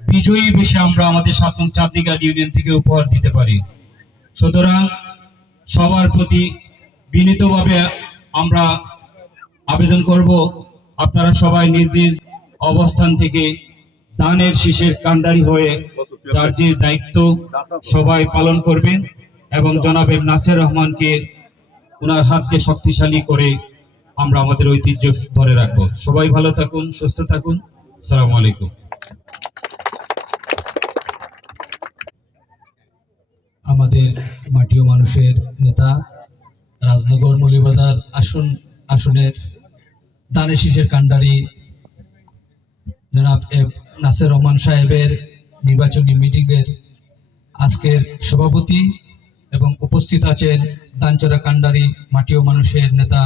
বিজয়ী বেশে আমরা আমাদের সাতন চাঁদিঘাট ইউনিয়ন থেকে উপহার দিতে পারি। সুতরাং সবার প্রতি বিনীতভাবে আমরা আবেদন করব, আপনারা সবাই নিজ নিজ অবস্থান থেকে দানের শীষের কাণ্ডারি হয়ে যার যে দায়িত্ব সবাই পালন করবেন এবং জনাব নাসির রহমানকে ওনার হাতকে শক্তিশালী করে আমরা আমাদের ঐতিহ্য ধরে রাখবো। সবাই ভালো থাকুন, সুস্থ থাকুন। আসসালামু আলাইকুম। আমাদের মাটি ও মানুষের নেতা রাজনগর মৌলভীবাজার আসনের দানের শীষের কাণ্ডারি জনাব নাসির রহমান সাহেবের নির্বাচনী মিটিংয়ের আজকের সভাপতি এবং উপস্থিত আছেন দানচরা কাণ্ডারি মাটি ও মানুষের নেতা,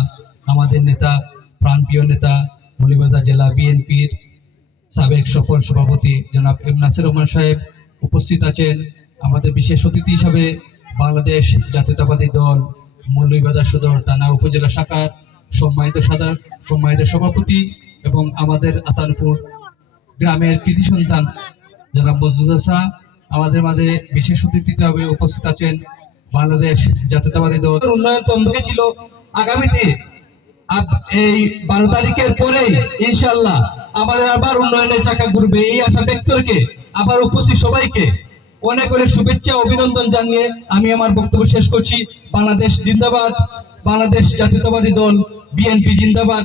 আমাদের নেতা, প্রাণপ্রিয় নেতা, মৌলভীবাজার জেলা বিএনপির সাবেক সফল সভাপতি জনাব নাসির রহমান সাহেব। উপস্থিত আছেন আমাদের বিশেষ অতিথি হিসাবে বাংলাদেশ জাতীয়তাবাদী দল মৌলভীবাজার সদর থানা উপজেলা শাখার সম্মানিত সভাপতি এবং আমাদের আসানপুর গ্রামের কৃতি সন্তান জনাব মজদুর শাহ। আমাদের মাঝে বিশেষ অতিথি হিসাবে উপস্থিত আছেন বাংলাদেশ জাতীয়তাবাদী দল উন্নয়ন তন্ত্রে ছিল। আগামীতে এই 12 তারিখের পরে ইনশাআল্লাহ আমাদের আবার উন্নয়নের চাকা ঘুরবে, এই আশা ব্যক্ত রেখে আবার উপস্থিত সবাইকে অনেক অনেক শুভেচ্ছা অভিনন্দন জানিয়ে আমি আমার বক্তব্য শেষ করছি। বাংলাদেশ জিন্দাবাদ, বাংলাদেশ জাতীয়তাবাদী দল বিএনপি জিন্দাবাদ।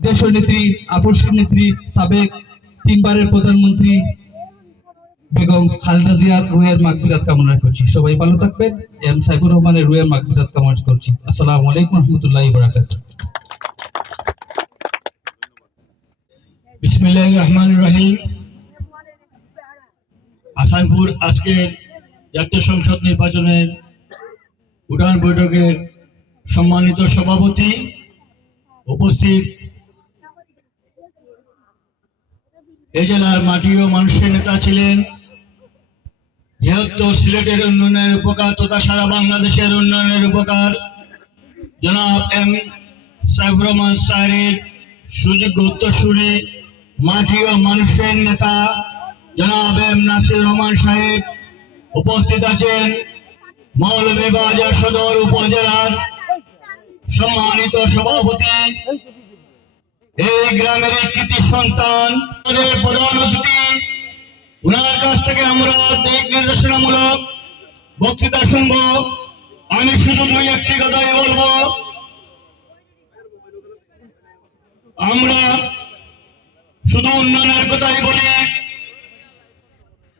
দেশের নেত্রী, আপসের নেত্রী, সাবেক 3 বারের প্রধানমন্ত্রী বেগম খালেদা জিয়ার রুহের মাগফিরাত কামনা করছি। সবাই ভালো থাকবেন। এম সাইফুর রহমানের রুহের মাগফিরাত কামনা করছি। আসসালামু আলাইকুম রহমতুল্লাহি ওয়া বারাকাতুহু। বিসমিল্লাহির রহমানির রহিম। আসানপুর আজকে জাতীয় সংসদ নির্বাচনের উঠান বৈঠকের সম্মানিত সভাপতি, উপস্থিত এই জেলার মাটি ও মানুষের নেতা ছিলেন, বৃহত্তর সিলেটের উন্নয়নের উপকার তথা সারা বাংলাদেশের উন্নয়নের উপকার জনাব এম সাইফুর রহমান স্যারের সুযোগ্য উত্তরসূরি, মাটি ও মানুষের নেতা জনাব এম নাসির রহমান সাহেব। উপস্থিত আছেন মৌলভীবাজার সদর উপজেলার সম্মানিত সভাপতি, এই গ্রামের কৃতি সন্তান, আমাদের প্রধান অতিথি। ওনার কাছ থেকে আমরা দিক নির্দেশনামূলক বক্তৃতা শুনব। আমি শুধু 2-1টি কথাই বলবো। আমরা শুধু উন্নয়নের কথাই বলি।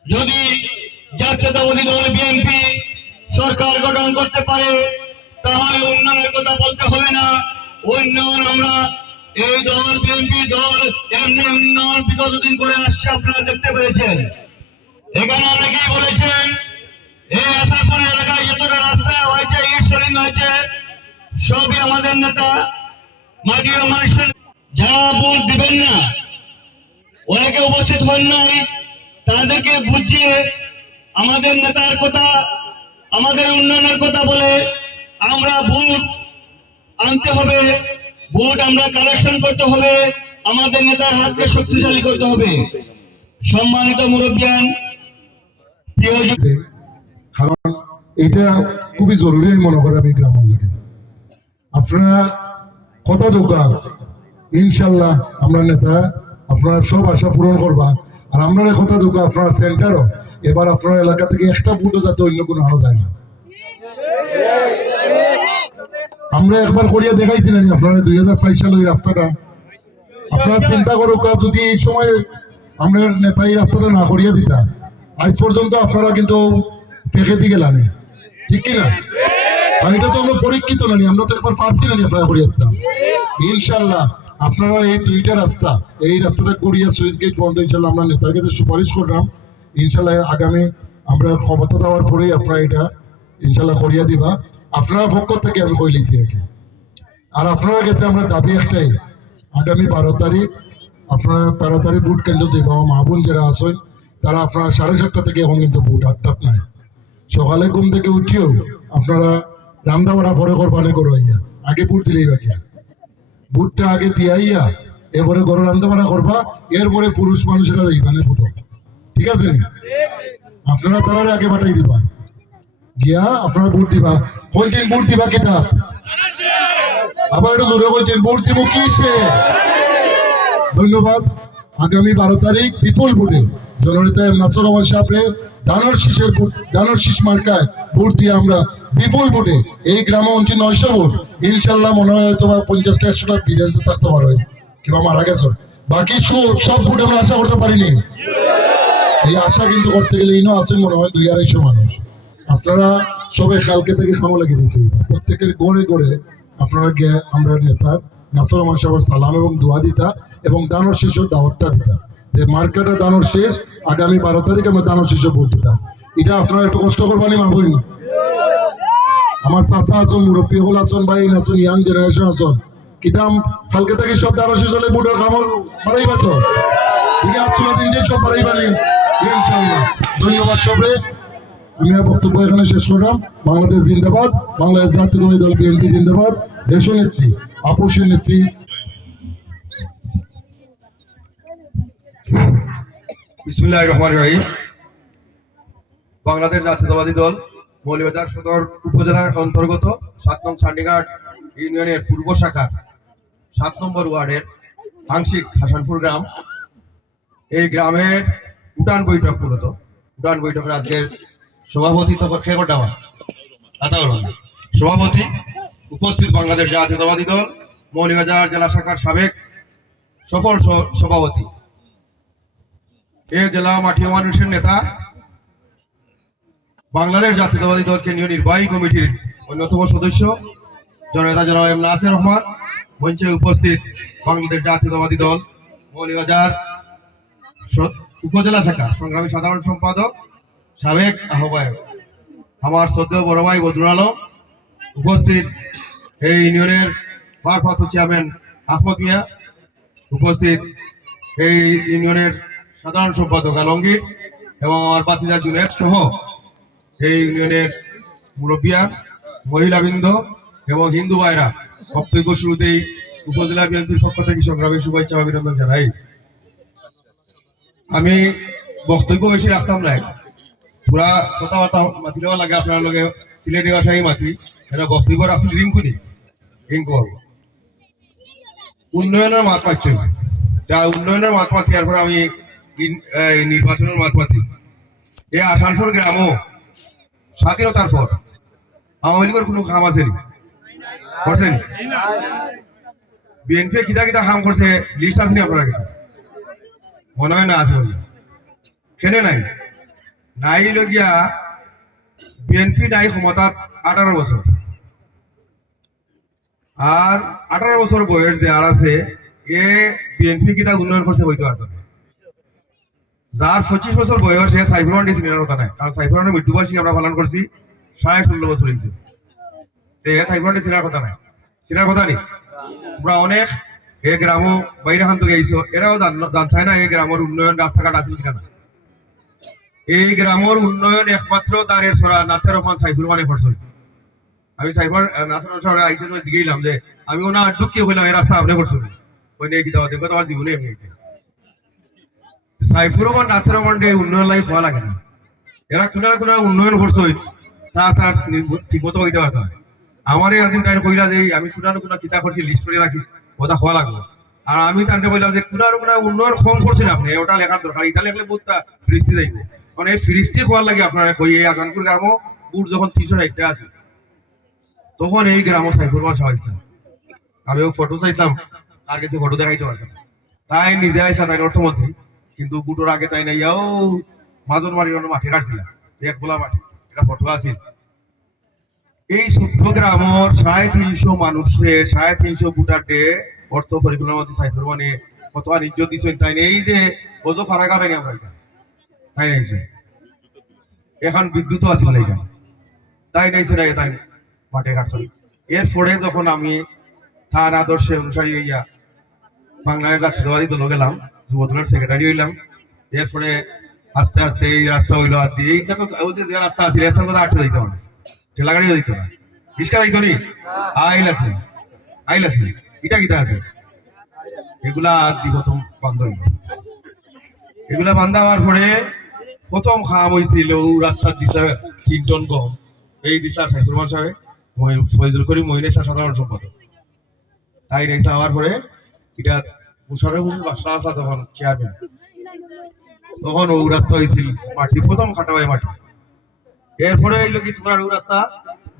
যদি জাতীয়তাবাদী দল বিএনপি সরকার গঠন করতে পারে তাহলে উন্নয়নের কথা বলতে হবে না। উন্নয়ন আমরা এই দল বিএনপি দল এমনি উন্নয়ন বিগত দিন করে আসছে, আপনারা দেখতে পেয়েছেন। এখানে অনেকেই বলেছেন এই আসানপুর এলাকায় যতটা রাস্তা হয়েছে, ইট হয়েছে, সবই আমাদের নেতা মাটি ও মানুষের। যারা ভোট দিবেন না, অনেকে উপস্থিত হন নাই, তাদেরকে বুঝিয়ে আমাদের নেতার কথা, আমাদের উন্নয়নের কথা বলে আমরা ভোট আনতে হবে, ভোট আমরা কালেকশন করতে হবে, আমাদের নেতার হাতকে শক্তিশালী করতে হবে। সম্মানিত মুরব্বিয়ান, কারণ এটা খুবই জরুরি আমি মনে করি আমি গ্রামের লোকে। আপনারা কথা যোগা ইনশাল্লাহ আমরা নেতা আপনারা সব আশা পূরণ করবা। আর আমরা কথা যোগা আপনারা সেন্টারও এবার আপনার এলাকা থেকে একটা ভোটও যাতে অন্য কোনো আনো যায় না। আমরা একবার করিয়া দেখাইছি না আপনারা 2004 সালে ওই রাস্তাটা। আপনারা চিন্তা করো যদি এই সময় আমরা নেতা এই রাস্তাটা না করিয়া দিতাম, আজ পর্যন্ত আপনারা কিন্তু ফেঁকে দিয়ে গেলেন, ঠিক কিনা? আর এটা তো আমরা পরীক্ষিত নানি, আমরা তো একবার পারছি না আপনারা করিয়া দিতাম। ইনশাল্লাহ আপনারা এই 2টা রাস্তা, এই রাস্তাটা করিয়া সুইচ গেট বন্ধ ইনশাল্লাহ আমরা নেতার কাছে সুপারিশ করলাম। ইনশাল্লাহ আগামী আমরা ক্ষমতা দেওয়ার পরেই আপনারা এটা ইনশাল্লাহ করিয়া দিবা। আপনারা পক্ষ থেকে আমি কই লিছি আর কি। আর আপনারা কাছে আমরা দাবি একটাই, আগামী 12 তারিখ আপনারা তাড়াতাড়ি ভোট কেন্দ্র দিবা। মা বোন যারা আসেন তারা আপনারা 7:30 থেকে এখন কিন্তু ভোট 8টা নাই, সকালে ঘুম থেকে উঠিও আপনারা রান্না বাড়া পরে করবানে করো, আগে ভোট দিলেই বাকি। ভোটটা আগে দিয়াইয়া এরপরে গরু রান্না বান্না করবা, এরপরে পুরুষ মানুষেরা যাইবানে ফুটো, ঠিক আছে নি? আপনারা তারা আগে পাঠাই দিবা, গিয়া আপনারা ভোট দিবা। কয়দিন ভোট দিবা কিতা? আবার একটু জোরে কইতেন, ভোট দিব কিসে? ধন্যবাদ। আগামী 12 তারিখ বিপুল ভোটে জননেতা নাসর রহমান সাহেবরে দানর শীষ মার্কায় ভোট দিয়ে আমরা বিপুল ভোটে এই গ্রামে 900 ভোট, ইনশাল্লাহ মনে হয় হয়তো 50টা 100টা বিদেশে থাকতে পারবে কিংবা মারা গেছে, বাকি সব ভোট আমরা আশা করতে পারিনি। এই আশা কিন্তু করতে গেলে ইনো আছেন মনে হয় 200-250 মানুষ। আপনারা সবাই কালকে থেকে সামো লাগিয়ে দিতে হবে, প্রত্যেকের গড়ে গড়ে আপনারা গিয়ে আমরা নেতা নাসর রহমান সাহেবের সালাম এবং দোয়া দিতা এবং দানর শিশুর দাওয়াতটা দিতা যে মার্কেটে দানর শেষ, আগামী 12 তারিখে আমরা দানর শিশু ভোট দিতাম। এটা আপনারা একটু কষ্ট করবানি মাহবুব, আমার চাচা আছেন, মুরব্বী হল আছেন, ভাই আছেন, ইয়াং জেনারেশন আছেন, কিতাম কালকে থেকে সব দানর শিশু হলে ভোটের কামড় বাড়াইবা তো, ঠিক আছে? তুলা দিন যে সব বাড়াইবানি ইনশাআল্লাহ। ধন্যবাদ সবে, আমি বক্তব্য এখানে শেষ করলাম। বাংলাদেশ জিন্দাবাদ, বাংলাদেশ জাতীয়তাবাদী দল বিএনপি জিন্দাবাদ, দেশ নেত্রী আপসের নেত্রী। বিসমিল্লাহির রহমানির রহিম। বাংলাদেশ জাতীয়তাবাদী দল মৌলভীবাজার সদর উপজেলার অন্তর্গত 7 নং চান্ডিঘাট ইউনিয়নের পূর্ব শাখার 7 নম্বর ওয়ার্ডের আংশিক হাসানপুর গ্রাম, এই গ্রামের উঠান বৈঠক, মূলত উঠান বৈঠকের আজকের সভাপতি সভাপতি উপস্থিত বাংলাদেশ জাতীয়তাবাদী দল মৌলভীবাজার জেলা শাখার সাবেক সফল সভাপতি, এ জেলা মাটিও মানুষের নেতা, বাংলাদেশ জাতীয়তাবাদী দল কেন্দ্রীয় নির্বাহী কমিটির অন্যতম সদস্য জননেতা জনাব এম নাসির রহমান, মঞ্চে উপস্থিত বাংলাদেশ জাতীয়তাবাদী দল মৌলভীবাজার উপজেলা শাখা সংগ্রামী সাধারণ সম্পাদক সাবেক আহ্বায়ক আমার শ্রদ্ধেয় বড় ভাই বদরুল আলম, উপস্থিত এই ইউনিয়নের ভারপ্রাপ্ত চেয়ারম্যান আহমদ মিয়া, উপস্থিত এই ইউনিয়নের সাধারণ সম্পাদক আলমগীর এবং আমার বাতিজা জুনেদ সহ এই ইউনিয়নের মুরব্বিয়া, মহিলাবৃন্দ এবং হিন্দু ভাইরা, বক্তব্য শুরুতেই উপজেলা বিএনপির পক্ষ থেকে সংগ্রামী শুভেচ্ছা অভিনন্দন জানাই। আমি বক্তব্য বেশি রাখতাম না, পুরা কথাবার্তা মাতি দেওয়া লাগে, আপনার লগে সিলেটি ভাষাই মাতি, এটা বক্তব্য আসলে রিঙ্কু হবে উন্নয়নের মাত পাচ্ছি, যা উন্নয়নের মাত পাচ্ছি, এরপর আমি নির্বাচনের মাত পাচ্ছি। এই আসানসোল গ্রামও স্বাধীনতার পর আওয়ামী লীগের কোনো কাম আছে করছেন? বিএনপি কিতা কিতা কাম করছে লিস্ট আসেনি আপনার কাছে? মনে হয় না আছে, কেন নাই? নাই লগিয়া বিএনপি নাই ক্ষমতাত 18 বছর, আর 18 বছর বয়স যে আর আছে এ বিএনপি কিতা উন্নয়ন করছে বইতে পারত না। যার 25 বছর বয়স সে সাইফুর রহমান চিনার কথা নাই, কারণ সাইফুর রহমানের মৃত্যুবার্ষিকী আমরা পালন করছি 16.5 বছর হয়েছে, সাইফুর রহমান চিনার কথা নাই, চিনার কথা নেই। আমরা অনেক এ গ্রাম বাইরে হান থেকে আইসো, এরাও জানতাই না এই গ্রামের উন্নয়ন রাস্তাঘাট আছে কিনা না। এই গ্রামের উন্নয়ন একমাত্র দাঁড়ের ছড়া নাসির রহমান সাইফুর রহমানে করছে। আমি সাইফুর নাসির রহমান আইতে জিজ্ঞাইলাম যে আমি ওনা ঢুকিয়ে হইলাম এই রাস্তা আপনি করছেন, ওই নিয়ে কি দেওয়া দেখবো তোমার জীবনে এমনি হয়েছে। সাইফুর রহমান নাসির রহমান উন্নয়ন লাইফ হওয়া লাগে না, এরা কোন উন্নয়ন করছে তার ঠিক মতো হইতে পারতো না। আমার একদিন তাই কইলা যে আমি কোন কিতা করছি লিস্ট করে রাখিস, ওটা হওয়া লাগলো। আর আমি তাকে বললাম যে কোন উন্নয়ন কম করছেন আপনি, ওটা লেখার দরকার, এটা লেখলে বুথটা ফিরিস্তি যাইব, কারণ এই ফিরিস্তি হওয়ার লাগে আপনারা কই এই আসানপুর গ্রামও বুট যখন 360টা আছে তখন এই গ্রামও সাইফুর রহমান সাহায্য। আমিও ফটো চাইতাম, তার কাছে ফটো দেখাইতে পারতাম, তাই নিজে আইসা তাই অর্থমন্ত্রী, কিন্তু বুটোর আগে তাই নাই মাজন বাড়ির মাঠে কাটছিল এক গোলা মাঠে, এটা ফটো আছে। এই ছোট্ট গ্রামের 350 মানুষের 350 ভোটারকে অর্থ পরিকল্পনা মন্ত্রী সাইফুর রহমানে কত বাণিজ্য দিচ্ছেন, তাই এই যে কত ফারাকার আমরা তাই নাইছে, এখন বিদ্যুৎও আছে না, তাই নাইছে না, তাই মাঠে কাটছে। এরপরে যখন আমি তার আদর্শে অনুসারী হইয়া বাংলাদেশ জাতীয়তাবাদী দল গেলাম, যুব দলের সেক্রেটারি হইলাম, এরপরে আস্তে আস্তে এই রাস্তা হইলো আর দিয়ে যে রাস্তা আছে রাস্তার কথা আটকে দিতে হবে, ঠেলা গাড়িও দিত না, রিক্সা দিত নি, আইল আছে এটা কিতা আছে এগুলা প্রথম বন্ধ হইল। এগুলা বান্ধা হওয়ার পরে প্রথম খাম হয়েছিল রাস্তার দিশা 3 টন গম, এই দিশা সাইফুর রহমান সাহেব ফয়জুল করিম মহিলা সাধারণ সম্পাদক। তাই রেখে হওয়ার পরে এটা মুশারফ হোসেন বাদশাহ আসা তখন চেয়ারম্যান, তখন ও রাস্তা হয়েছিল মাটি, প্রথম খাটা হয় মাটি। এরপরে এইলো কি তোমার ও রাস্তা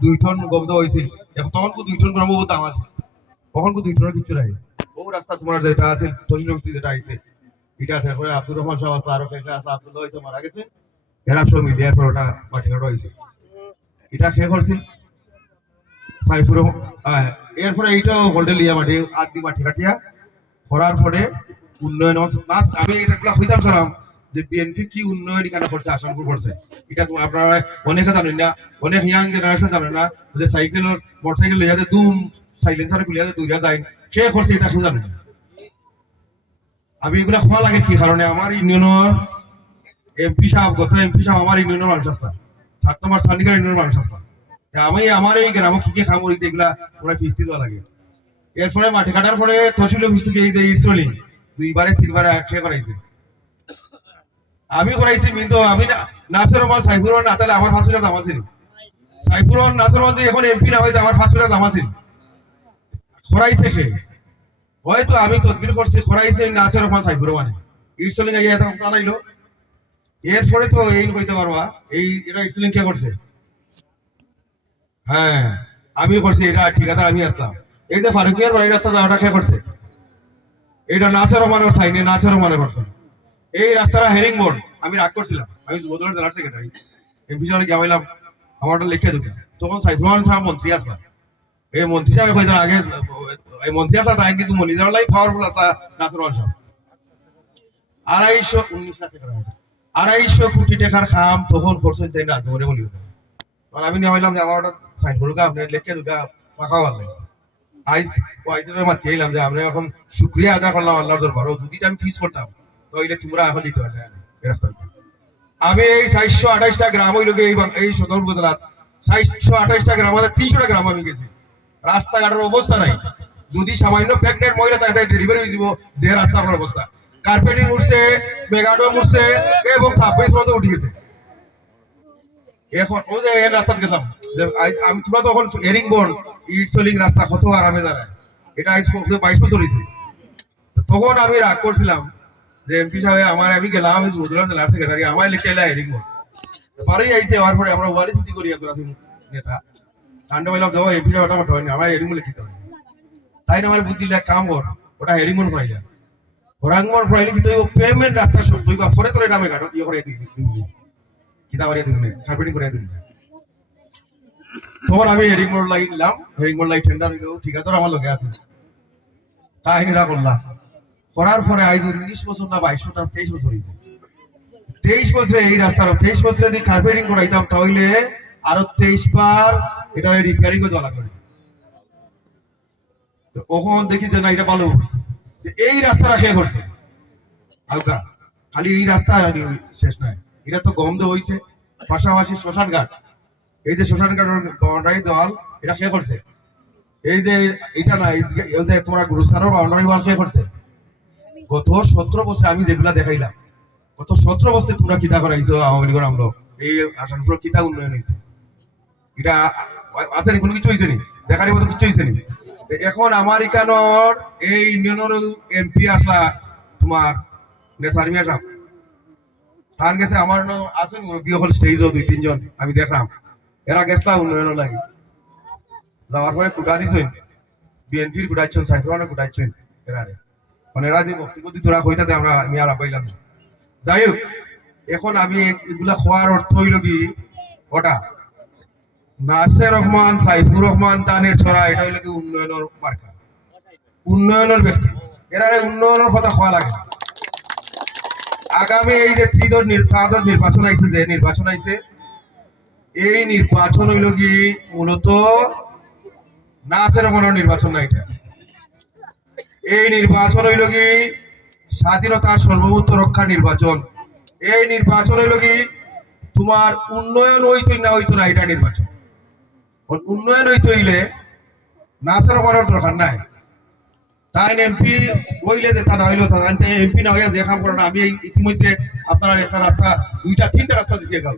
2 টন গম দেওয়া হয়েছিল। এখন তখন 2 টন গম দাম আছে, তখন 2 টনের কিছু নাই। ও রাস্তা তোমার যেটা আছে তহসিল যেটা আইছে এটা আছে। এরপরে আব্দুর রহমান সাহেব আছে, আরো কেসে আছে, আব্দুল্লাহ হয়তো মারা গেছে, এরা সব মিডিয়ার পর ওটা মাটি কাটা হয়েছে। এটা খেয়ে করছিল সাইফুর রহমান। এরপরে এইটাও হোল্ডেল ইয়া মাটি আদি মাটি কাটিয়া করার পরে উন্নয়ন লাস্ট আমি এটা হইতাম সালাম যে বিএনপি কি উন্নয়ন এখানে করছে, আসানপুর করছে। এটা তো আপনারা অনেকে জানেন না, অনেক ইয়াং জেনারেশন জানেন না যে সাইকেলের মোটরসাইকেল লইয়াতে দুম সাইলেন্সার খুলিয়াতে দৌড়িয়া যায়, সে করছে এটা কেউ জানেন না। আমি এগুলা খোয়া লাগে কি কারণে, আমার ইউনিয়নের এমপি সাহেব, গত এমপি সাহেব আমার ইউনিয়নের মানুষ আসতাম, তোমার সান্ডিকার ইউনিয়নের মানুষ আসতাম। আমি আমার এই গ্রামে কি কি খাম করেছি এগুলা ওরা ফিস্তি দেওয়া লাগে। এরপরে মাটি কাটার পরে তহসিল অফিস থেকে এই যে স্ট্রলিং 2বারে 3বারে একশো করাইছে, আমি করাইছি। কিন্তু আমি নাসের রহমান সাইফুর রহমান না তাহলে আমার 5 দাম আছে। সাইফুর রহমান নাসের রহমান এখন এমপি না হয়তো আমার 5 দাম আছে। করাইছে সে, হয়তো আমি তদবির করছি, করাইছে নাসের রহমান সাইফুর রহমান স্ট্রলিং আনাইলো। এরপরে তো এই কইতে পারবা এই এটা স্ট্রলিং কে করছে? হ্যাঁ আমি করছি, এটা ঠিকাদার আমি আসলাম। এই যে ফারুকিয়ার বাড়ির রাস্তা যাওয়াটা কে করছে? এটা নাসের রহমানের থাইনি, নাসের রহমানের করছে। এই রাস্তাটা হেরিং বোর্ড আমি রাগ করছিলাম, আমি যুবদলের জেলার সেক্রেটারি, এমপি সাহেব গেলাম আমারটা লিখে দেবে। তখন সাইফুর রহমান সাহেব মন্ত্রী আসলাম, এই মন্ত্রী সাহেব কইতেন আগে এই মন্ত্রী আসা তাই কিন্তু মনিজার লাই পাওয়ারফুল আসা নাসির রহমান সাহেব 250 কোটি টাকার খাম তখন করছেন তাই না জোরে বলি। আমি নিয়ে হইলাম যে আমার সাইন করুকা আপনি লিখে দুকা পাকা হল আইস ওয়াইদের মাতি এলাম যে আমরা এখন শুকরিয়া আদা করলাম আল্লাহর দরবারে, যদি আমি ফিস করতাম তাহলে তোমরা এখন দিতে পারলে রাস্তা। আমি এই 428টা গ্রাম হইল এই সদর উপজেলার 428টা গ্রাম, 300টা গ্রাম আমি গেছি। রাস্তাঘাটের অবস্থা নাই, যদি সামান্য প্রেগনেন্ট মহিলা তাকে ডেলিভারি হয়ে দিব যে রাস্তার অবস্থা, কার্পেটিং উঠছে, মেগাডো উঠছে এবং সাবওয়ে পর্যন্ত উঠে গেছে। এখন ওই যে এর রাস্তা গেলাম আমি, তোমরা তখন হেরিং বোর্ড ইট সোলিং রাস্তা কত আরামে দাঁড়ায়, এটা 22 বছর হয়েছে। তখন আমি রাগ করছিলাম যে এমপি সাহেব আমার, আমি গেলাম আমি যুবদলের জেলার সেক্রেটারি, আমার লিখে এলা হেরিং বোর্ড পারেই আইসে। হওয়ার পরে আমরা ওয়ারি সিটি করি নেতা ঠান্ডা হইলাম যাবো এমপি সাহেব ওটা হয়নি, আমার হেরিং বোর্ড লিখিতে হয়। তাই না আমার বুদ্ধি কাম কর ওটা হেরিং বোর্ড পাইলাম, হরাঙ্গমর পাইলে কিন্তু পেমেন্ট রাস্তা সব দুই বা পরে তোরে নামে গাড়ো ইয়ে করে দিই কিতা বাড়িয়ে দিন কার্পেটিং করে দিন। তখন আমি হেরিং বোর্ড লাইন নিলাম, হেরিং বোর্ড লাইন টেন্ডার হইলো, ঠিকাদার আমার লগে আছে, কাহিনীরা করলাম। করার পরে আজ 19 বছর না 23 বছর হয়েছে। 23 বছরে এই রাস্তার 23 বছরে যদি কার্পেটিং করাইতাম তাহলে আরো 23 বার এটা রিপেয়ারিং করে দেওয়া লাগবে। কখন দেখি যে না এটা ভালো, এই রাস্তাটা শেষ করছে হালকা, খালি এই রাস্তা শেষ নাই, এটা তো গন্ধ হয়েছে। পাশাপাশি শ্মশান ঘাট, এই যে শ্মশান ঘাটের বাউন্ডারি দেওয়াল এটা শেষ করছে। এই যে এটা না এই যে তোমরা গুরুস্থানের বাউন্ডারি ওয়াল শেষ করছে। গত 17 বছরে আমি যেগুলা দেখাইলাম, গত 17 বছরে তোমরা কিতা করাইছো আওয়ামী লীগের আমরা এই আসানপুর কিতা উন্নয়ন হয়েছে, এটা আছে নি? কোনো কিছু হয়েছে নি? দেখার মতো কিছু হয়েছে নি? এখন আমার এখানোর এই ইউনিয়নের এমপি আসা তোমার নেসারিমিয়া সাহেব তার গেছে, আমার আছে মুরব্বী হল স্টেজও 2-3 জন আমি দেখলাম, এরা গেছলা উন্নয়ন লাগে যাওয়ার পরে কুটা দিচ্ছেন, বিএনপির কুটাইছেন, সাইফুর কুটাইছেন, এরা মানে এরা যে বক্তব্য তোরা কইতাতে আমরা আমি আর পাইলাম না। যাই হোক, এখন আমি এগুলা খোয়ার অর্থ হইল কি ওটা নাসের রহমান সাইফুর রহমান দানের ছড়া, এটা হইল কি উন্নয়নের মার্কা, উন্নয়নের ব্যক্তি, এরা উন্নয়নের কথা খোয়া লাগে। আগামী এই যে ত্রিদল নির্বাচন আইছে, যে নির্বাচন আইছে, এই নির্বাচন হইল কি মূলত নাসের রহমানের নির্বাচন না, এটা এই নির্বাচন হইল কি স্বাধীনতার সর্বভৌমত্ব রক্ষার নির্বাচন। এই নির্বাচন হইল কি তোমার উন্নয়ন হইতো না হইতো না, এটা নির্বাচন। উন্নয়ন হইতে হইলে নাসের রহমানের দরকার নাই, তাই এমপি হইলে তা না হইলেও তা এমপি না হইয়া যে কাম করেন আমি ইতিমধ্যে আপনার একটা রাস্তা 2-3টা রাস্তা দিতে গেল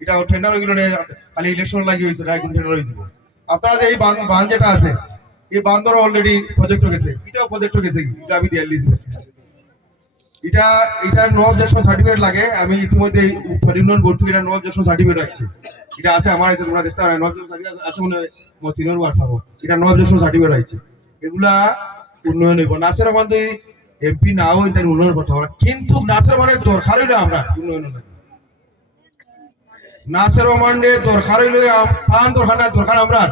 এটা টেন্ডার হয়ে গেল খালি ইলেকশন লাগি হয়েছে না এখন টেন্ডার হয়ে যাব আপনার যে এই বাঁধ যেটা আছে এই বান্ধর অলরেডি প্রজেক্ট গেছে এটাও প্রজেক্ট গেছে কি এটা আমি দিয়ে লিখছি এটা নো অবজেকশন সার্টিফিকেট লাগে আমি ইতিমধ্যে ইউনিয়ন বোর্ড থেকে এটা নো অবজেকশন সার্টিফিকেট রাখছি এটা আছে আমার কাছে তোমরা দেখতে পারেন নো অবজেকশন সার্টিফিকেট আছে মনে হয় মতিনুর হোয়াটসঅ্যাপ এটা নো অবজেকশন সার্টিফিকেট আছে এগুলা উন্নয়ন হইব নাসির রহমান তো এমপি না হই তাই উন্নয়ন করতে হবে কিন্তু নাসির রহমানের দরকার হইলে আমরা উন্নয়ন লাগে নাসির রহমানের দরকার হইলে প্রাণ দরকার আমরা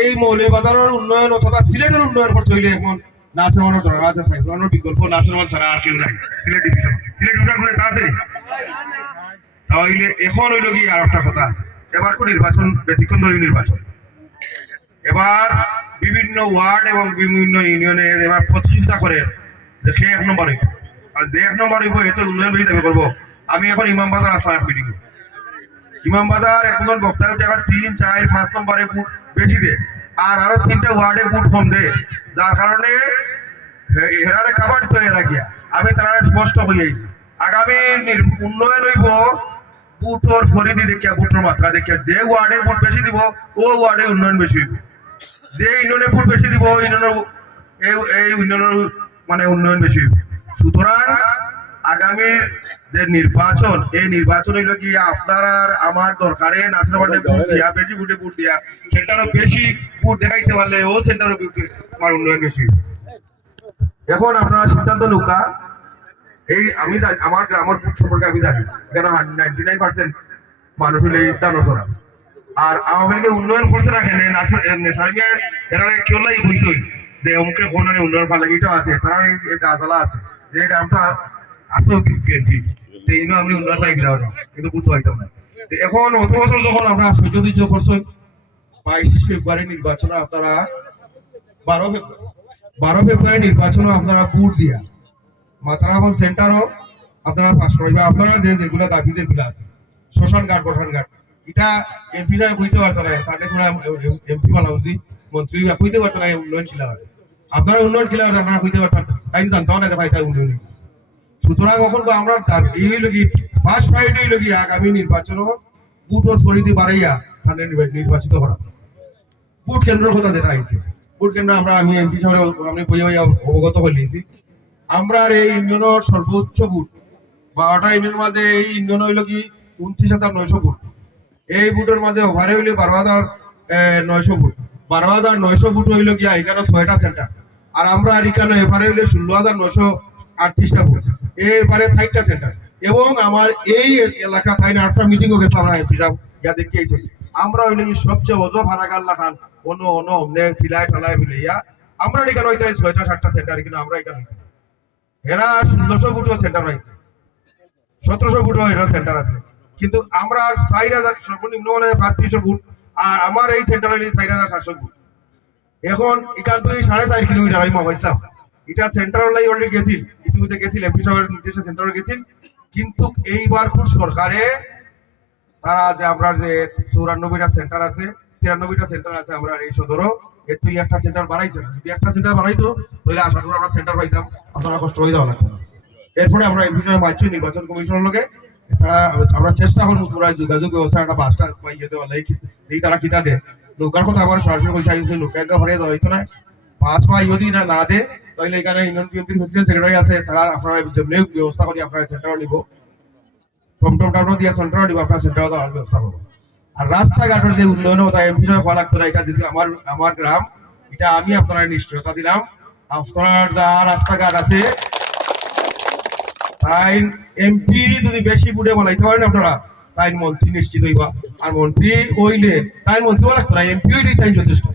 এই মৌলভীবাজারের উন্নয়ন অথবা সিলেটের উন্নয়ন করতে হইলে এখন নাসির রহমানের দরকার আছে সাইফুলের বিকল্প নাসির রহমান ছাড়া আর কেউ নাই সিলেট ডিভিশন সিলেট বিভাগ তা আছে তাহলে এখন হইল কি আর একটা কথা আছে এবার কোন নির্বাচন ব্যতিক্রমী নির্বাচন এবার বিভিন্ন ওয়ার্ড এবং বিভিন্ন ইউনিয়নে এবার প্রতিযোগিতা করে যে সে 1 নম্বর হইব আর যে 1 নম্বর হইব এত উন্নয়ন হিসাবে করবো আমি এখন ইমামবাজার আসলাম এক মিটিং ইমামবাজার একজন বক্তা উঠে এবার 3-4-5 নম্বরে বুট বেশি দে আর আরো 3টা ওয়ার্ডে বুট কম দে যার কারণে হেরারে খাবার তো এরা গিয়া আমি তারা স্পষ্ট হয়ে যাইছি আগামী উন্নয়ন হইব বুটর ফরিদি দেখিয়া বুটর মাত্রা দেখিয়া যে ওয়ার্ডে বুট বেশি দিব ও ওয়ার্ডে উন্নয়ন বেশি হইব যে ইউনিয়নে ভোট বেশি দিব ইউনিয়নের এই ইউনিয়নের মানে উন্নয়ন বেশি হইব সুতরাং আগামী যে নির্বাচন এই নির্বাচন হইল কি আপনার আর আমার দরকারে নাসির রহমানের ভোট দিয়া বেশি ভোট দিয়া সেন্টারও বেশি ভোট দেখাইতে পারলে ও সেন্টারও আমার উন্নয়ন বেশি হইব এখন আপনারা সিদ্ধান্ত নৌকা এই আমি আমার গ্রামের ভোট সম্পর্কে আমি জানি কেন 99% মানুষ হলে জানো তোরা আর আওয়ামী লীগের উন্নয়ন করতে রাখেন এরা কেউ লাই বুঝছই যে অমুকের কোনারে উন্নয়ন ভালো লাগে এটাও আছে তারা গাছালা আছে যে গ্রামটা আসেও বিএনপি সেই আমি উন্নয়ন পাই গেলাম কিন্তু বুঝতে পাইতাম না এখন অত বছর যখন আমরা সহ্য করছো 22 ফেব্রুয়ারি নির্বাচনে আপনারা 12 ফেব্রুয়ারি নির্বাচনে আপনারা ভোট দিয়া মাতারাবন সেন্টারও আপনারা পাস করাইবা আপনারা যেগুলা দাবি যেগুলা আছে শ্মশান ঘাট বঠান ঘাট এটা এমপি না কইতে পারতো না তাহলে কোনো এমপি বানাও যদি মন্ত্রী কইতে পারতো না উন্নয়ন ছিল আপনারা উন্নয়ন ছিল আপনারা কইতে পারতেন তাই জানতাম না ভাই তাই উন্নয়ন সুতরাং এখন আমরা এই লগি ফার্স্ট প্রায়োরিটি লগি আগামী নির্বাচন বুটর পরিধি বাড়াইয়া থানে নির্বাচিত করা বুট কেন্দ্রের কথা যেটা আইছে বুট কেন্দ্র আমরা আমি এমপি সাহেব আমি বইয়া অবগত হইলেছি আমরা এই ইউনিয়নের সর্বোচ্চ বুট 12টা ইউনিয়নের মাঝে এই ইউনিয়ন হইল কি 29,900 বুট এই বুটের মাঝে ওভারে হইলে 12,900 বুট 12,900 বুট হইল গিয়া এখানে 6টা সেন্টার আর আমরা এখানে এভারে হইলে 16,938টা বুট এবারে 60টা সেন্টার এবং আমার এই এলাকা তাই না 8টা মিটিং গেছে আমরা এমপি সাহেব ইয়া দেখিয়েছি আমরা হইলে কি সবচেয়ে অজ ভাড়াগার লাখান অন্য অমনে ফিলাই ঠালাই মিলাইয়া আমরা এখানে হইতে 6টা-7টা সেন্টার কিন্তু আমরা এখানে এরা 1600 বুটও সেন্টার হয়েছে 1700 বুটও এরা সেন্টার আছে কিন্তু আমরা 4000 সর্বনিম্ন মানে 3500 ফুট আর আমার এই সেন্টার হইলে 4700 ফুট এখন এখান থেকে 4.5 কিলোমিটার আমি মাপাইছিলাম এটা সেন্টার লাই অলরেডি গেছিল ইতিমধ্যে গেছিল এমপি সাহেবের নির্দেশে সেন্টারে গেছিল কিন্তু এইবার খুব সরকারে তারা যে আমরা যে 94টা সেন্টার আছে 93টা সেন্টার আছে আমরা এই সদরও এর তুই একটা সেন্টার বানাইছে না যদি একটা সেন্টার বানাইতো তাহলে আশা করি আমরা সেন্টার পাইতাম আপনারা কষ্ট হয়ে যাওয়া লাগতো এরপরে আমরা এমপি সাহেব মাইছি নির্বাচন কমিশনের লগে তারা আমরা চেষ্টা করবো পুরা যোগাযোগ ব্যবস্থা একটা বাসটা পাইয়ে দেওয়া এই তারা কিতা দেয় নৌকার কথা আমার সরাসরি বলছে নৌকা ভরে দেওয়া হইতো না বাস পাই যদি না দে তাহলে এখানে ইউনিয়ন বিএনপির প্রেসিডেন্ট সেক্রেটারি আছে তারা আপনারা ব্যবস্থা করি আপনারা সেন্টারও নিব টমটম দিয়ে সেন্টারও নিব আপনারা সেন্টারও দেওয়ার ব্যবস্থা করবো আর রাস্তাঘাটের যে উন্নয়ন হতো এমপি সাহেব ভালো লাগতো না এটা যদি আমার গ্রাম এটা আমি আপনারা নিশ্চয়তা দিলাম আপনার যা রাস্তাঘাট আছে তাই এমপি যদি বেশি বুড়ে বানাইতে পারেন আপনারা তাই মন্ত্রী নিশ্চিত হইবা আর মন্ত্রী হইলে তাই মন্ত্রীও লাগতো না এমপি হইলেই তাই যথেষ্ট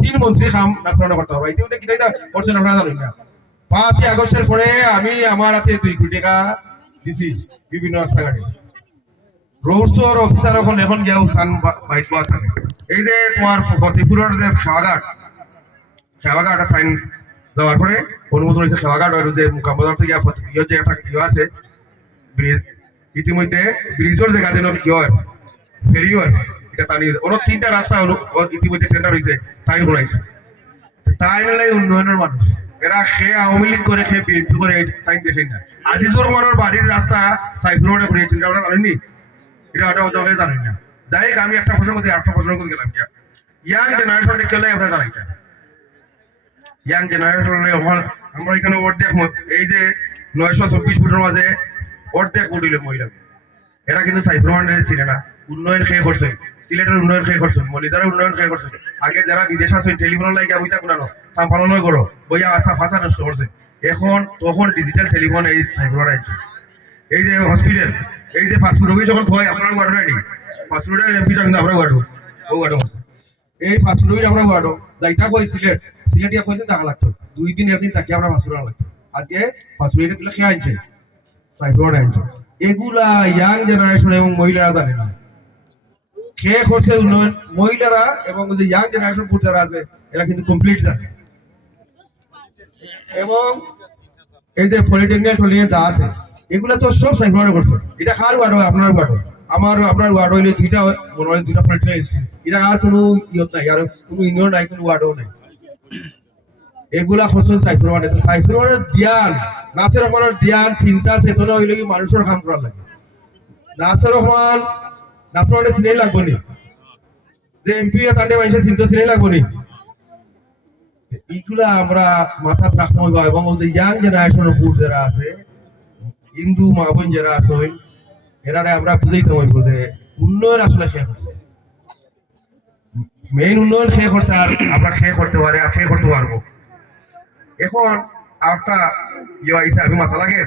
3 মন্ত্রী কাম নাচড়ানো করতে হবে ইতিমধ্যে কি তাই করছেন আপনারা জানেন না 5ই আগস্টের পরে আমি আমার হাতে 2 কোটি টাকা দিছি বিভিন্ন রাস্তাঘাটে রোডসর অফিসার এখন গিয়ে স্থান বাইক পাওয়া থাকে এই যে তোমার ফতিপুরের যে সেবাঘাট ফাইন যাওয়ার পরে অনুমোদন হয়েছে সেবাঘাট যে মুকামবাজার থেকে যে একটা কি আছে ব্রিজ ইতিমধ্যে ব্রিজের জায়গা যেন কি হয় ফেরি হয় এটা টানি ওর 3টা রাস্তা ইতিমধ্যে সেন্টার হয়েছে টাইম ঘুরাইছে তাই নাহলে উন্নয়নের মানুষ এরা সে আওয়ামী লীগ করে সে বিএনপি করে তাই দেখেন না আজিজুর রহমানের বাড়ির রাস্তা সাইফুল রোডে করিয়েছিল এটা ওরা জানেননি এটা ওটা জানেন না যাই হোক, আমি একটা প্রশ্ন করতে গেলাম ইয়াং জেনারেশন চলে আমরা জানাইটা ইয়াং জেনারেশনে আমরা এখানে অর্ধেক এই যে 924 ফুটের মাঝে অর্ধেক উঠিল মহিলা এরা কিন্তু সাইফুর রহমানের ছিল না উন্নয়ন খেয়ে করছে সিলেটের উন্নয়ন খেয়ে করছে মলিদারের উন্নয়ন খেয়ে করছে আগে যারা বিদেশ আছে টেলিফোন লাগিয়ে বইটা কোনানো সাম্পানো করো বইয়া আস্থা ফাঁসা নষ্ট করছে এখন তখন ডিজিটাল টেলিফোন এই সাইফুর রহমান এই যে হসপিটাল এই যে ফাস্টফুড অফিস যখন হয় আপনারা গাড়ো নাকি ফাস্টফুডের এমপিটা কিন্তু আমরা গাড়ো ও গাড়ো করছে এই ফাস্টফুড অফিস আমরা গাড়ো যাইতা কই সিলেটিয়া কইছেন টাকা লাগতো 2 দিন একদিন তাকে আমরা ফাস্টফুড লাগতো আজকে ফাস্টফুড গুলো খেয়ে আনছে সাইফুর আনছে এগুলা ইয়াং জেনারেশন এবং মহিলারা জানে না খেয়ে করছে উন্নয়ন মহিলারা এবং যে ইয়াং জেনারেশন ফুড যারা আছে এরা কিন্তু কমপ্লিট জানে এবং এই যে পলিটেকনিক টলিয়ে যা আছে এগুলা তো সব সাইফুর করছে এটা কার ওয়ার্ড হয় আপনার ওয়ার্ড আমার আপনার ওয়ার্ড হইলে দুইটা মনে হয় দুইটা পলিটেকনিক স্কুল এটা আর কোনো ইয়ত নাই আর কোনো ইউনিয়ন নাই কোনো ওয়ার্ডও নাই এগুলা করছেন সাইফুর রহমানের ধ্যান নাসির রহমানের ধ্যান চিন্তা চেতনা হইলে কি মানুষের কাম করা লাগে নাসির রহমানের চিনে লাগবো নি যে এমপি তাদের মানুষের চিন্তা চিনে লাগবো নি এইগুলা আমরা মাথা রাখতে হবে এবং যে ইয়াং জেনারেশনের বুট যারা আছে হিন্দু মা বোন যারা আছে এরা আমরা বুঝাইতে হইব যে উন্নয়ন আসলে খেয়ে করছে মেইন উন্নয়ন খেয়ে করছে আর আমরা খেয়ে করতে পারি আর খেয়ে করতে পারবো এখন একটা আমি মাথা লাগে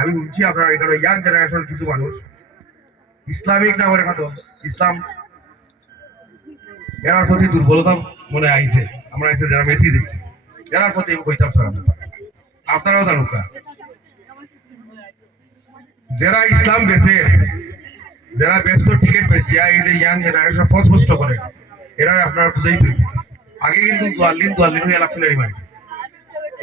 আমি বুঝছি আপনার এখানে ইয়াং জেনারেশন কিছু মানুষ ইসলামিক নামের খাতো ইসলাম এরার প্রতি দুর্বলতা মনে আইছে আমরা আইছে যারা মেসি দেখছি এরার প্রতি আমি কইতাম স্যার আপনারাও জানুকা যারা ইসলাম বেছে যারা ব্যস্ত টিকিট বেশিয়া এই যে ইয়াং জেনারেশন স্পষ্ট করে এরা আপনারা বুঝাই আগে কিন্তু দোয়াল্লিন হয়ে ইলেকশনের মানে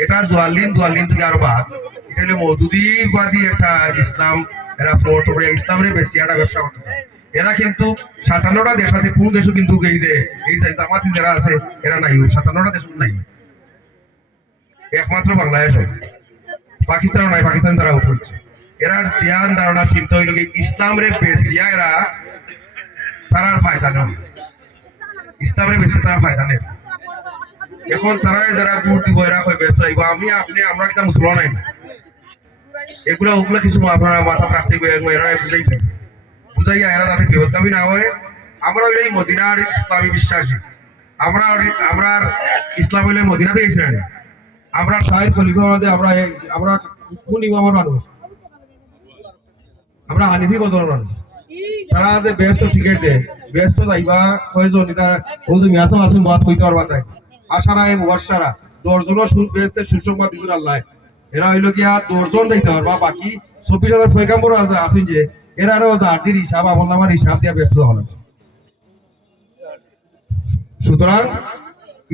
এটা দোয়াল্লিন থেকে আরো বাদ এটা হলো মৌদুদিবাদী একটা ইসলাম এরা ফ্লোট করে ইসলামের বেশি একটা ব্যবসা করতে এরা কিন্তু 57টা দেশ আছে কোন দেশও কিন্তু এই যে জামাতি যারা আছে এরা নাই 57টা দেশ নাই একমাত্র বাংলাদেশ পাকিস্তানও নাই পাকিস্তান তারা উঠছে এরা ধ্যান ধারণা চিন্তা হইল কি ইসলামের বেশিয়া এরা তারার ফায়দা নেই ইসলামের বেশি তারা ফায়দা নেই এখন তারা যারা ভোট দিব এরা কই ব্যস্ত হইব আমি আপনি আমরা একটা মুসলমান নাই ওগুলা কিছু আপনারা মাথা রাখতে এরা বুঝাইয়া এরা যাতে বিপদগামী না হয় আমরা হইলে মদিনার ইসলামী বিশ্বাসী আমরা ইসলাম হইলে মদিনাতে গেছিলেন আমরা সাহেব খলিফা আমরা কোন ইমামের মানুষ আমরা হানিফি বদল মানুষ তারা যে ব্যস্ত টিকিট দেয় ব্যস্ত যাইবা কয়জন এটা ও তুমি আসো আসুন বাদ কইতে পারবা তাই আশারা এবং ওয়াসারা 10 জনের বেহেশতের সুসংবাদ দিবেন আল্লাহ এরা হইল গিয়া 10 জন দিতে পারবা বাকি 24,000 পয়গাম্বর আছেন যে এরারও দাঁড়ির হিসাব আমল নামার হিসাব দিয়া ব্যস্ত হলেন সুতরাং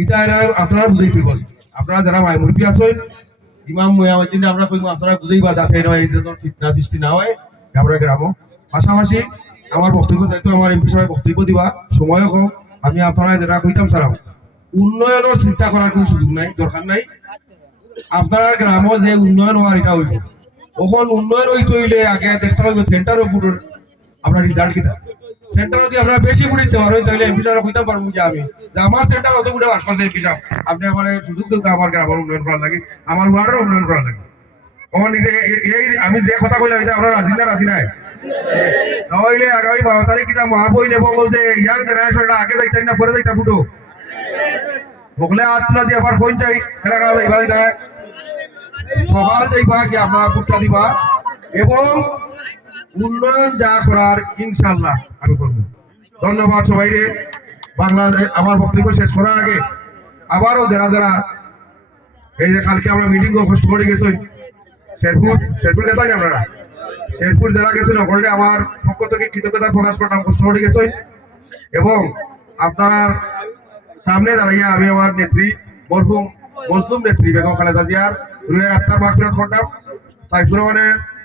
এটা এরা আপনারা বুঝাইতে বলছেন আপনারা যারা মাইমুরবি আছেন ইমাম মুয়াজ্জিন আমরা কইব আপনারা বুঝাইবা যাতে এই যে ফিতনা সৃষ্টি না হয় আমরা গ্রামও পাশাপাশি আমার বক্তব্য দায়িত্ব আমার এমপি সাহেব বক্তব্য দিবা সময়ও কম আমি আপনারা যারা কইতাম সারাম উন্নয়নের চিন্তা করার কোনো সুযোগ নাই দরকার নাই আপনার গ্রামও যে উন্নয়ন হওয়ার এটা হইব ওখন উন্নয়ন হইতে হইলে আগে চেষ্টা করবো সেন্টার উপর আমরা রেজাল্ট কিনা সেন্টার যদি আমরা বেশি বুড়িতে পারো তাহলে এমপি সাহেব কইতাম পারবো যে আমি যে আমার সেন্টার অত বুড়ে বাস করছে এমপি সাহেব আপনি আমার সুযোগ দেবো আমার গ্রামের উন্নয়ন করার লাগে আমার ওয়ার্ডের উন্নয়ন করার লাগে এই আমি যে কথা কইলাম এটা আমরা রাজি নাই নইলে আগামী 12 তারিখ কিনা মহাবই নেব বলতে ইয়াং জেনারেশনটা আগে যাইতেন না পরে যাইতা ফুটো বকলে আত্মা দিয়ে আবার ফোন চাই এরা কাজ এইভাবে দেয় সকাল যাইবা কি আপনারা ফুটটা দিবা এবং উন্নয়ন যা করার ইনশাআল্লাহ আমি করব ধন্যবাদ সবাইকে বাংলাদেশ আমার বক্তব্য শেষ করার আগে আবারও যারা এই যে কালকে আমরা মিটিং কষ্ট করে গেছি শেরপুর গেছেন আপনারা শেরপুর যারা গেছেন ওখানে আমার পক্ষ থেকে কৃতজ্ঞতা প্রকাশ করলাম কষ্ট করে গেছেন এবং আপনার সামনে দাঁড়াইয়া আমি আমার নেত্রী মরহুম মজলুম নেত্রী বেগম খালেদা জিয়ার রুহের আত্মার মাগফিরাত করতাম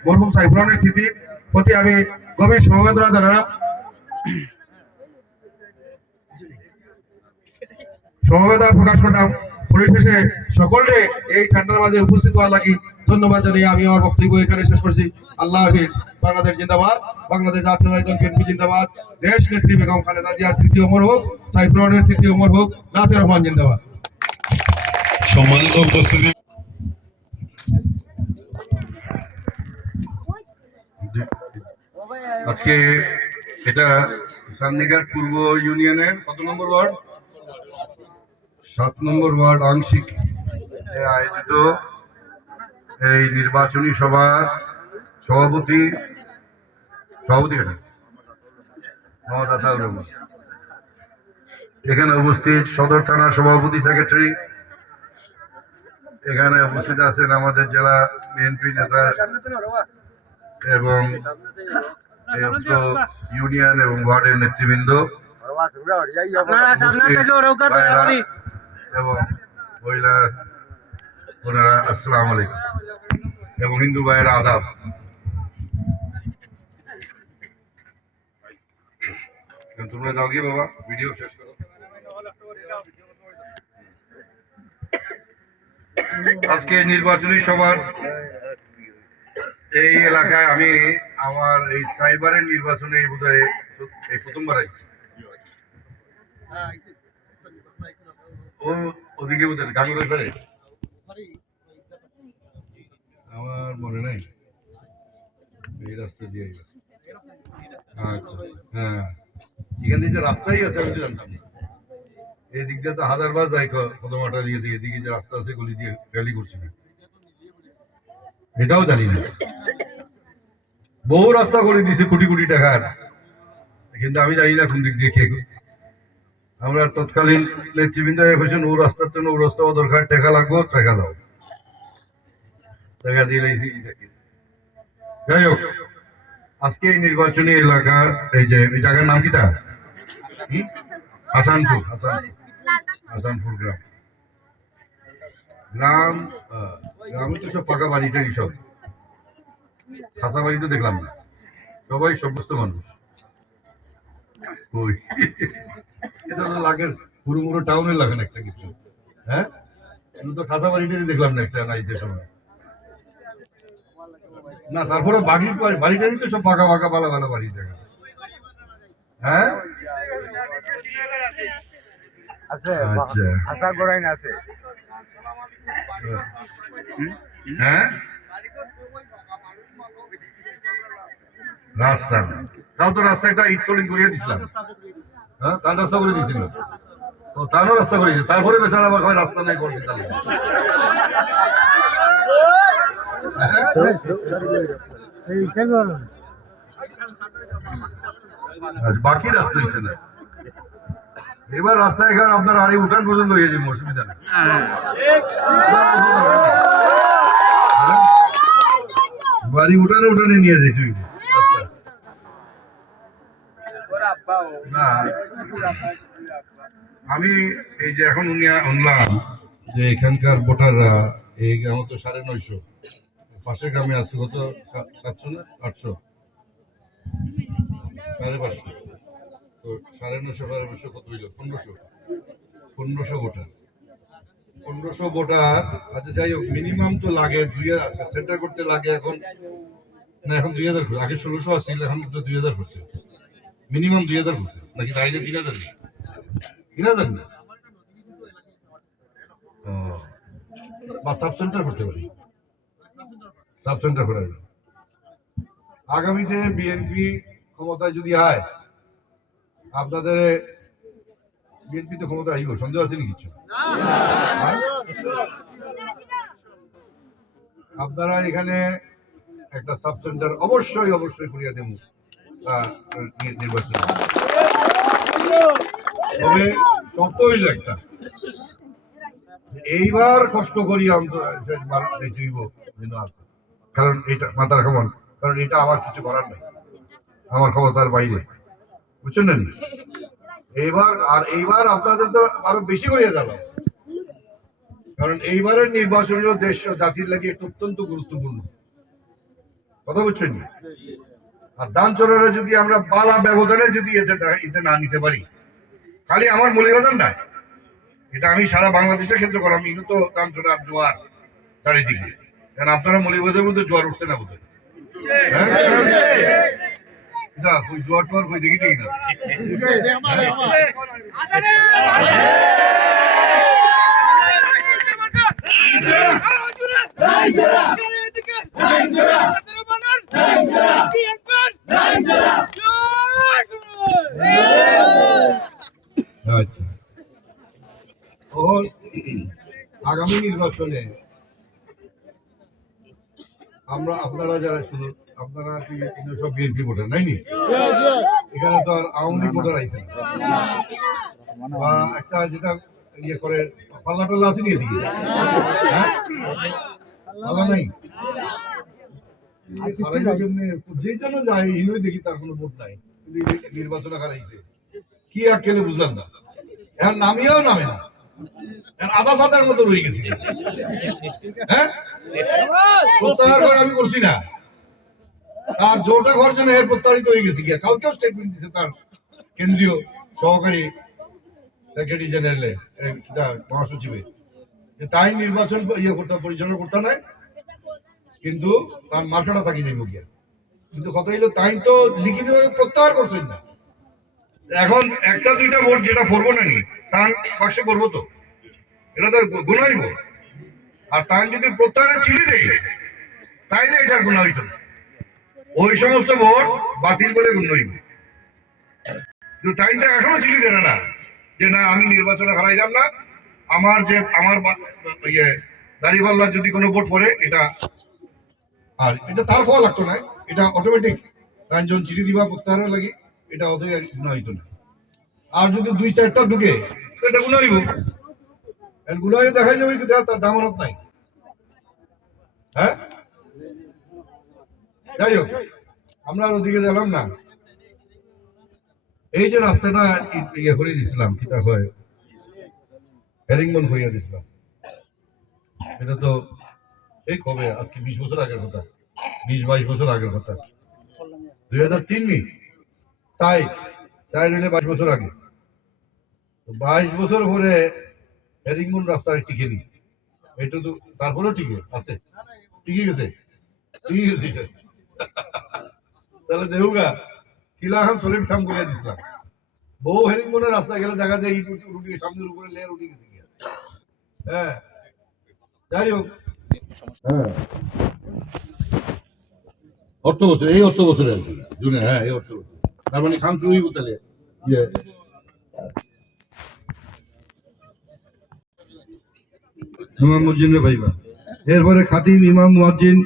মরহুম সাইফুর রহমানের স্মৃতির প্রতি আমি গভীর সমবেদনা জানালাম সমবেদনা প্রকাশ করতাম পরিশেষে সকলকে এই ঠান্ডার মাঝে উপস্থিত হওয়ার লাগি ধন্যবাদ জানিয়ে আমি আমার বক্তব্য এখানে শেষ করছি। আল্লাহ হাফিজ। বাংলাদেশ জিন্দাবাদ, বাংলাদেশ জাতীয়তাবাদী দল বিএনপি জিন্দাবাদ, দেশ নেত্রী বেগম খালেদা জিয়ার স্মৃতি অমর হোক, সাইফুর রহমানের স্মৃতি অমর হোক, নাসির রহমান জিন্দাবাদ। সম্মানিত উপস্থিতি, আজকে এটা সান্নিঘাট পূর্ব ইউনিয়নের কত নম্বর ওয়ার্ড, 7 নম্বর ওয়ার্ড আংশিক আয়োজিত এই নির্বাচনী সভার সভাপতি মমতা তাউর রহমান, এখানে উপস্থিত সদর থানার সভাপতি সেক্রেটারি, এখানে উপস্থিত আছেন আমাদের জেলা বিএনপি নেতা এবং ইউনিয়ন এবং ওয়ার্ডের নেতৃবৃন্দ এবং মহিলা ওনারা আসসালামু আলাইকুম এবং হিন্দু ভাইয়েরা আদাব। তোমরা যাও গিয়ে বাবা ভিডিও শেষ করো। আজকে নির্বাচনী সভার এই এলাকায় আমি আমার এই সাইবারের নির্বাচনে বোধহয় এই প্রথমবার আইছি। ও ওদিকে বোধহয় গাঙ্গুরের পারে আমার মনে নাই, এই রাস্তা দিয়ে। আচ্ছা হ্যাঁ, এখান থেকে যে রাস্তাই আছে আমি তো জানতাম না। এই দিক দিয়ে তো হাজারবার যাই প্রথমটা দিয়ে দিয়ে এদিকে যে রাস্তা আছে গলি দিয়ে গালি করছি না, এটাও জানি না। বহু রাস্তা করে দিছে কোটি কোটি টাকার, কিন্তু আমি জানি না কোন দিক দিয়ে কে। আমরা তৎকালীন নেতৃবৃন্দ বলছেন ও রাস্তার জন্য ও রাস্তা দরকার, টাকা লাগবো, টাকা দাও, টাকা দিয়ে লাইছি। যাই হোক, আজকে এই নির্বাচনী এলাকার এই যে এই জায়গার নাম কি তা হাসানপুর গ্রাম। গ্রামে তো সব পাকা বাড়িটাই, সব খাসা বাড়ি তো দেখলাম না, সবাই সমস্ত মানুষ। ওই এটা তো লাগে পুরো পুরো টাউনের লাগে না একটা কিছু। হ্যাঁ, শুধু তো খাসা বাড়িটাই দেখলাম না একটা নাইতে সময় না। তারপরে বাড়িটাই তো সব ফাঁকা ফাঁকা ভালো ভালো বাড়ি দেখা। হ্যাঁ আচ্ছা, হ্যাঁ রাস্তা, তাও তো রাস্তা একটা ইট সোলিং করিয়ে দিছিলাম। হ্যাঁ, তার রাস্তা করে দিয়েছিল, তারও রাস্তা করে দিয়েছে। তারপরে বেচারা আবার রাস্তা নাই করবে, তাহলে বাকি রাস্তা হয়েছে না। এবার রাস্তা এখানে আপনার আড়ি উঠান পর্যন্ত হয়ে যাবে, অসুবিধা নেই। বাড়ি উঠানে উঠানে নিয়ে যাই তুই না। আমি এই যে এখন শুনলাম যে এখানকার ভোটাররা এই গ্রামে তো 950, পাশের গ্রামে আছে কত 700 না 800, 550, তো 950 কত হইল 1500 ভোটার। 1500 ভোটার। আচ্ছা যাই হোক, মিনিমাম তো লাগে 2000 সেন্টার করতে লাগে এখন না, এখন 2000 করছে, আগে 1600 আসছিল, এখন তো 2000 করছে, মিনিমাম 2000 করছে নাকি তাইলে 3000 না 3000 না বা সাব সেন্টার করতে পারি, সাব সেন্টার করে। আগামীতে বিএনপি ক্ষমতায় যদি হয়, আপনাদের বিএনপি তো ক্ষমতা আইব, সন্দেহ আছে নি কিছু? আপনারা এখানে একটা সাব সেন্টার অবশ্যই করিয়া দেব নির্বাচন। তবে শর্ত হইল একটা, এইবার কষ্ট করি কারণ এটা মাথার খবর, কারণ এটা আমার কিছু করার নেই, আমার ক্ষমতার বাইরে, বুঝছেন না? এইবার আপনাদের তো আরো বেশি করিয়া যাবে, কারণ এইবারের নির্বাচন হল দেশ জাতির লাগে অত্যন্ত গুরুত্বপূর্ণ, কথা বুঝছেন? আর দান চোরেরা যদি আমরা বালা ব্যবধানে যদি এতে না নিতে পারি, খালি আমার মৌলিকবাজার নাই, এটা আমি সারা বাংলাদেশের ক্ষেত্রে করলাম, কিন্তু তো দানচোরা আর জোয়ার চারিদিকে। কারণ আপনারা মলিবাজারের মধ্যে জোয়ার উঠছে না বোধহয়, হ্যাঁ ওই জোয়ার টোয়ার কই দেখি না। আচ্ছা, আগামী নির্বাচনে আপনারা যারা শুধু আপনারা সব বিএনপি ভোটার নাইনি, এখানে তো আর আওয়ামী লীগ ভোটার আইছে বা একটা যেটা ইয়ে করে পাল্লা টাল্লা আছে নিয়ে দিকে, হ্যাঁ পাল্লা নাই, যেই জন্য যায় ইনোই দেখি তার কোনো ভোট নাই, কিন্তু নির্বাচনে হারাইছে কি আর খেলে বুঝলাম না। এখন নামিয়েও নামে না, আধা সাদার মতো রয়ে গেছে। হ্যাঁ প্রত্যাহার করে আমি করছি না, তার জোটা ঘর জন্য প্রত্যাহারিত হয়ে গেছে গিয়া। কালকেও স্টেটমেন্ট দিচ্ছে তার কেন্দ্রীয় সহকারী সেক্রেটারি জেনারেলে মহাসচিবে, যে তাই নির্বাচন ইয়ে করতে পরিচালনা করতে নাই, কিন্তু তার মার্কাটা থাকি যাইব গিয়া। কিন্তু কথা হইলো তাই তো লিখিত ভাবে প্রত্যাহার করছেন না। এখন একটা দুইটা ভোট যেটা করবো না নি তার পাশে করবো তো, এটা তো গুণাইব। আর তাই যদি প্রত্যাহারে চিনি দেয় তাইলে এটার গুণা হইত না, ওই সমস্ত ভোট বাতিল করে গুণ হইব। কিন্তু তাইটা এখনো চিনি দেয় না যে না আমি নির্বাচনে হারাইলাম না, আমার যে আমার ইয়ে দাঁড়িপাল্লার যদি কোনো ভোট পড়ে এটা, আর এটা তার খাওয়া লাগতো না, এটা অটোমেটিক তাই যখন চিঠি দিবা প্রত্যাহারের লাগে এটা অত গুণা হইতো না। আর যদি দুই চারটা ঢুকে এটা গুণা হইব, গুণা হয়ে দেখাই যাবে কিন্তু তার জামানত নাই। হ্যাঁ যাই হোক, আমরা আর ওদিকে গেলাম না। এই যে রাস্তাটা ইয়ে করে দিছিলাম, কিটা হয় হেরিংবন করিয়া দিছিলাম, এটা তো এই কবে আজকে 20 বছর আগের কথা, 20-22 বছর আগের কথা, 2003 নি তাই 22 বছর আগে। 22 বছর পরে হেরিংবন রাস্তায় টিকে নি, এটা তো তারপরেও টিকে আছে, টিকে গেছে, টিকে গেছে এটা। তাহলে দেহুগা কিলা এখন সলিড কাম করে দিছিলাম। বহু হেরিংবনের রাস্তা গেলে দেখা যায় ইট উঠি সামনের উপরে লেয়ার উঠে গেছে। হ্যাঁ যাই হোক, হ্যাঁ অর্থ বছর, এই অর্থ বছরে আছে জুনে, হ্যাঁ এই অর্থ বছর, তার মানে খাম শুরু হইব তাহলে। ইমাম মুজ্জিন ভাইবা, এরপরে খাতিব ইমাম মুয়াজ্জিন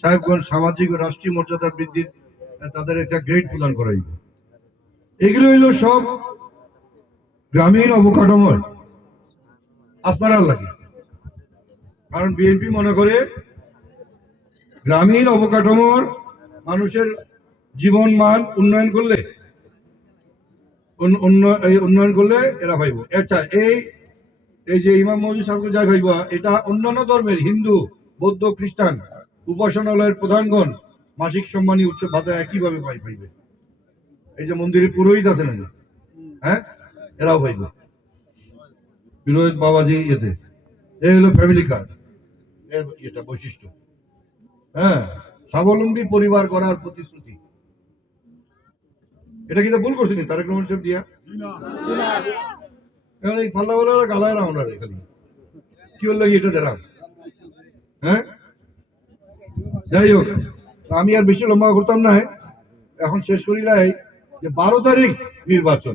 সাহেবগণ সামাজিক ও রাষ্ট্রীয় মর্যাদা বৃদ্ধির তাদের একটা গ্রেড প্রদান করা হইব। এগুলো হইল সব গ্রামীণ অবকাঠামোর আপনারা লাগে, কারণ বিএনপি মনে করে গ্রামীণ অবকাঠামোর মানুষের জীবন মান উন্নয়ন করলে উন্নয়ন করলে এরা পাইব। আচ্ছা এই যে ইমাম মসজিদ সাহেবকে যাই ভাইবা, এটা অন্যান্য ধর্মের হিন্দু বৌদ্ধ খ্রিস্টান উপাসনালয়ের প্রধানগণ মাসিক সম্মানী উৎসব ভাতা একইভাবে পাইবে। এই যে মন্দিরে পুরোহিত আছে না, হ্যাঁ এরাও পাইব পুরোহিত বাবাজি এতে। এই হলো ফ্যামিলি কার্ড এর এটা বৈশিষ্ট্য। হ্যাঁ স্বাবলম্বী পরিবার করার প্রতিশ্রুতি, এটা কিন্তু ভুল করছিনি তারেক রহমান সাহেব দিয়া। এখন এই পাল্লা বলা গালায় না আমরা খালি কি বললো এটা দেখাম। হ্যাঁ যাই হোক, আমি আর বেশি লম্বা করতাম না, এখন শেষ করিলাই যে 12 তারিখ নির্বাচন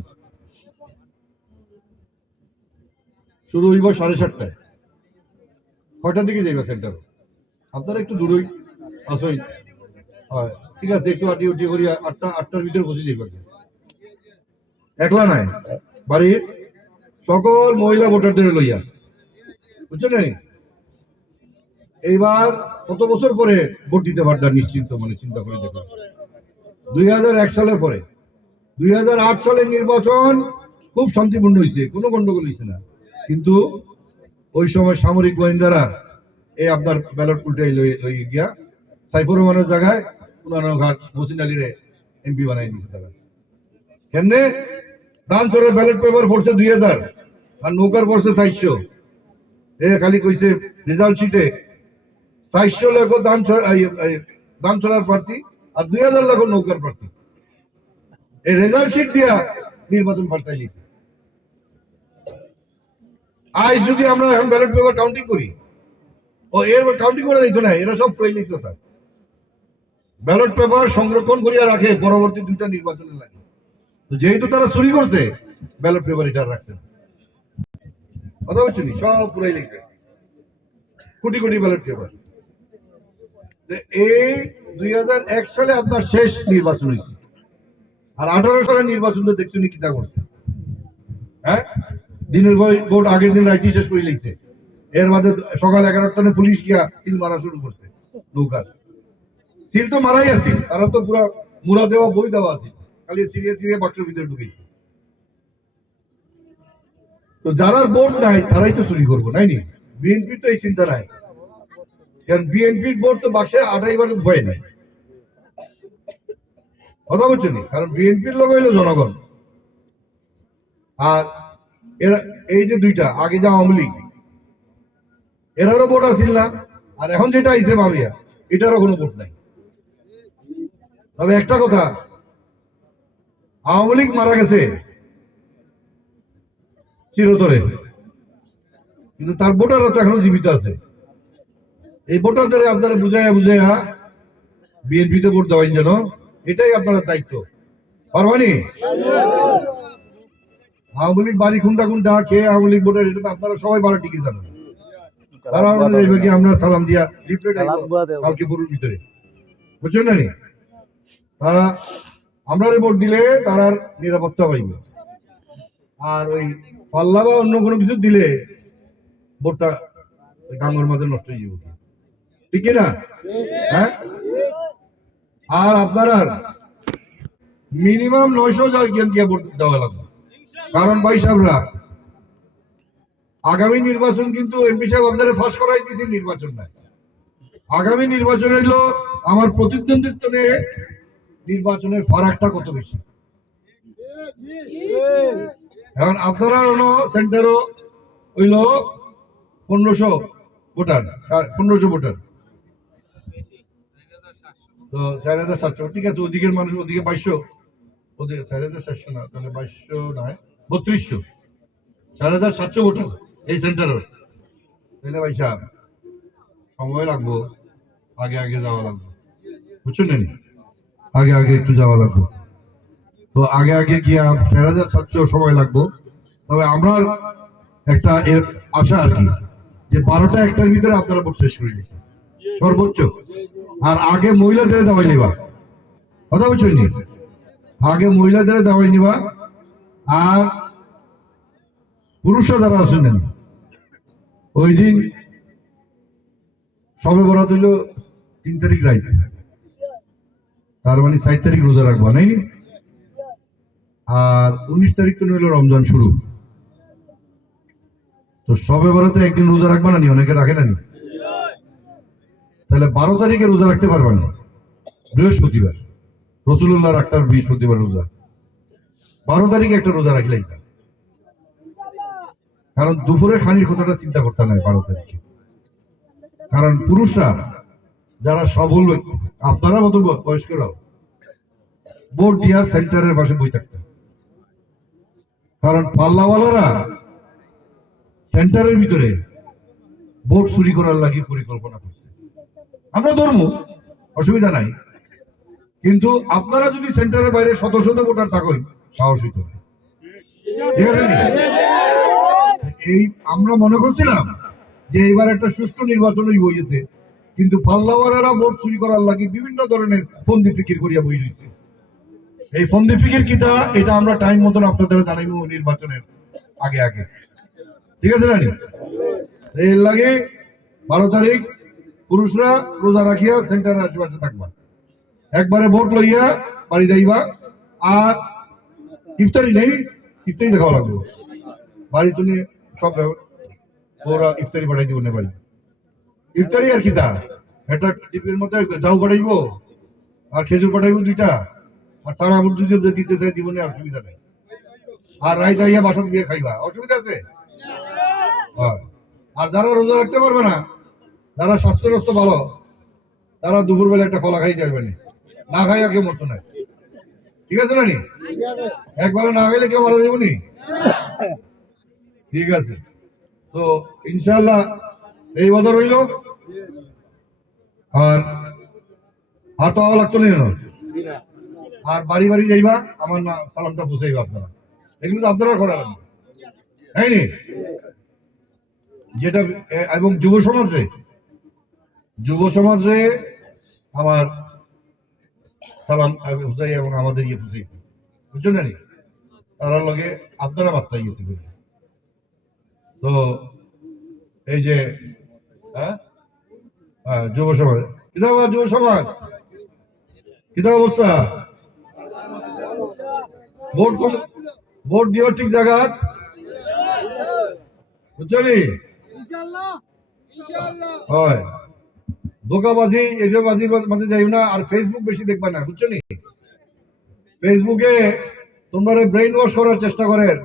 শুরু হইব 7:30টায়। কয়টার দিকে যাইবা সেন্টার? আপনারা একটু দূরই আসই, ঠিক আছে একটু আটি উটি করি 8টার ভিতরে বসে যাইবা। একলা নাই, বাড়ির সকল মহিলা ভোটারদের লইয়া, বুঝছেন? এইবার কত বছর পরে ভোট দিতে পারতাম নিশ্চিন্ত মানে চিন্তা করে দেখুন। 2001 সালের পরে 2008 সালের নির্বাচন খুব শান্তিপূর্ণ হয়েছে, কোনো গন্ডগোল হয়েছে না, কিন্তু ওই সময় সামরিক গোয়েন্দারা এই আপনার ব্যালট উল্টে লই গিয়া সাইফুর রহমানের জায়গায় পুরানোঘাট মহসিন আলীরে এমপি বানাই দিয়েছে তারা। কেমনে? দানচরের ব্যালট পেপার পড়ছে 2000, আর নৌকার পড়ছে 400। এ খালি কইছে রেজাল্ট শিটে 400 লক্ষ দাম ছড়ার প্রার্থী আর 2000 লক্ষ নৌকার প্রার্থী। এই রেজাল্ট শিট দিয়া নির্বাচন পাল্টাই নিয়েছে। আজ যদি আমরা এখন ব্যালট পেপার কাউন্টিং করি, ও এর কাউন্টিং করে দিত না, এরা সব প্রয়োগ কথা। ব্যালট পেপার সংরক্ষণ করিয়া রাখে পরবর্তী 2টা নির্বাচনের লাগে। তো যেহেতু তারা চুরি করছে, ব্যালট পেপার এটা রাখছে না। কথা বলছি সব পুরাই লিখবে, কোটি কোটি ব্যালট পেপার। এই 2001 সালে আপনার শেষ নির্বাচন হয়েছে, আর 18 সালে নির্বাচন তো দেখছেন কিতা করছে। হ্যাঁ, দিনের ভোট আগের দিন রাইতে শেষ করে লিখছে। এর মধ্যে সকাল 11টায় পুলিশ গিয়া সিল মারা শুরু করছে। নৌকার সিল তো মারাই আছে, তারা তো পুরা মুড়া দেওয়া বই দেওয়া আছে, খালি সিরিয়ে সিরিয়ে বাক্সের ভিতরে ঢুকেছে। তো যারা ভোট নাই তারাই তো চুরি করবো, নাই নি? বিএনপির তো এই চিন্তা নাই, কারণ বিএনপির ভোট তো বাক্সে 28% ভয় নাই। কথা বলছেন, কারণ বিএনপির লোক হইলো জনগণ। আর এরা এই যে 2টা আগে যা আওয়ামী লীগ, এরারও ভোট আসিল না, আর এখন যেটা আইছে ভাবিয়া এটারও কোনো ভোট নাই। তবে একটা কথা, আওয়ামী লীগ মারা গেছে চিরতরে, কিন্তু তার ভোটাররা তো এখনো জীবিত আছে। এই ভোটারদের আপনারা বুঝাইয়া বিএনপিতে ভোট দেওয়াই যেন, এটাই আপনার দায়িত্ব। পারবানি? আওয়ামী লীগ বাড়ি খুন্ডা খুন্ডা খেয়ে আওয়ামী লীগ ভোটার, এটা তো আপনারা সবাই ভালো ঠিকই জানেন। তারা আমরা সালাম দিয়া কালকে পুরুর ভিতরে, বুঝছেন না? তারা আমরা ভোট দিলে তারা নিরাপত্তা পাইব, আর ওই পাল্লা বা অন্য কোনো কিছু দিলে ভোটটা গাঙ্গর মাঝে নষ্ট হয়ে যাবে, ঠিক না? হ্যাঁ, আর আপনারা মিনিমাম 900 জন গিয়ে ভোট দেওয়া লাগবে। কারণ ভাই সাহেবরা, আগামী নির্বাচন কিন্তু এমপি সাহেব আপনারা ফাঁস করাই দিয়েছে, নির্বাচন নাই। আগামী নির্বাচন হইল আমার প্রতিদ্বন্দ্বিত্ব নিয়ে নির্বাচনের ফারাকটা কত বেশি। এখন আপনারা হলো সেন্টারও হইল 1500 ভোটার, 1500 ভোটার, তো 4700, ঠিক আছে। ওদিকের মানুষ ওদিকে 2200, ওদিকে 4700 না, তাহলে 2200 নয় 3200, 4700 ভোটার এই সেন্টারের। তাহলে ভাই সাহেব সময় লাগবো, আগে আগে যাওয়া লাগবে, বুঝছেন? আগে আগে একটু যাওয়া লাগবে। তো আগে আগে গিয়া 4700 সময় লাগবো। তবে আমরা একটা এর আশা আর কি, যে 12টা 1টার ভিতরে আপনারা ভোট শেষ করে দিন সর্বোচ্চ। আর আগে মহিলাদের দাওয়াই নিবা, কথা বলছেন? আগে মহিলাদের দাওয়াই নিবা, আর পুরুষরা যারা আছেন ওই দিন সবে বরাত হইল 3 তারিখ রাইত, তার মানে 4 তারিখ রোজা রাখবা, নাই? আর 19 তারিখ তো হইল রমজান শুরু। তো সবে বরাতে একদিন রোজা রাখবা না? অনেকে রাখে না। তাহলে 12 তারিখে রোজা রাখতে পারবা না, বৃহস্পতিবার। রসুল্লাহ রাখতাম বৃহস্পতিবার রোজা, 12 তারিখে একটা রোজা রাখলেই, কারণ দুপুরে খানির কথাটা চিন্তা করতে নাই 12 তারিখে। কারণ পুরুষরা যারা সবল, আপনারা মতো বয়স্করাও ভোট দিয়া সেন্টারের পাশে বই থাকতে, কারণ পাল্লাওয়ালারা সেন্টারের ভিতরে ভোট চুরি করার লাগি পরিকল্পনা করছে। আমরা ধর্ম অসুবিধা নাই, কিন্তু আপনারা যদি সেন্টারের বাইরে শত শত ভোটার থাকেন, সাহস হইতে হবে, ঠিক আছে? এই আমরা মনে করছিলাম যে এবার একটা সুষ্ঠু নির্বাচন হইব যেতে, কিন্তু পাল্লাওয়ালারা ভোট চুরি করার লাগি বিভিন্ন ধরনের ফন্দি ফিকির করিয়া বই রয়েছে। এই ফন্দি ফিকির কিটা, এটা আমরা টাইম মতন আপনাদের জানাইব নির্বাচনের আগে আগে, ঠিক আছে? এর লাগে 12 তারিখ পুরুষরা রোজা রাখিয়া সেন্টারের আশেপাশে থাকবা, একবারে ভোট লইয়া বাড়ি যাইবা। আর ইফতারি নেই, ইফতারি দেখাও লাগবে বাড়ি, তুমি সব ওরা ইফতারি পাঠাই দিব না বাড়ি। ইফতারি আর কি তা একটা টিপির মধ্যে যাও পাঠাইব, আর খেজুর পাঠাইব 2টা, আর সারা আমল যদি দিতে চাই জীবনে অসুবিধা নেই। আর রাই যাইয়া বাসা দিয়ে খাইবা, অসুবিধা আছে? হয়। আর যারা রোজা রাখতে পারবে না, যারা স্বাস্থ্যগ্রস্ত ভালো, তারা দুপুরবেলা একটা কলা খাইতে পারবে না খাইয়া কেউ মরতো না। ঠিক আছে না নি? একবারে না খাইলে কেউ মারা যাবো নি? ঠিক আছে, তো ইনশাআল্লাহ এই বছর হইল। আর হাত পাওয়া লাগতো না যেন। আর বাড়ি বাড়ি যাইবা, আমার না সালামটা পৌঁছাইবা আপনারা, এগুলো তো আপনারা করার, তাই নি? যেটা এবং যুব সমাজে আমার সালাম পৌঁছাই এবং আমাদের ইয়ে পৌঁছাই, বুঝছেন না নি? তারা লগে আপনারা বার্তা ইয়েতে করি। তো এই যে যুব সমাজ কিতাব, যুব সমাজ কিতাব অবস্থা, ভোট দিও ঠিক জায়গা, বুঝলি? হয় ধোকাবাজি, এসব বাজির মাঝে যাইও না। আর ফেসবুক বেশি দেখবা না, বুঝছো নি? ফেসবুকে তোমরা ব্রেইন ওয়াশ করার চেষ্টা করেন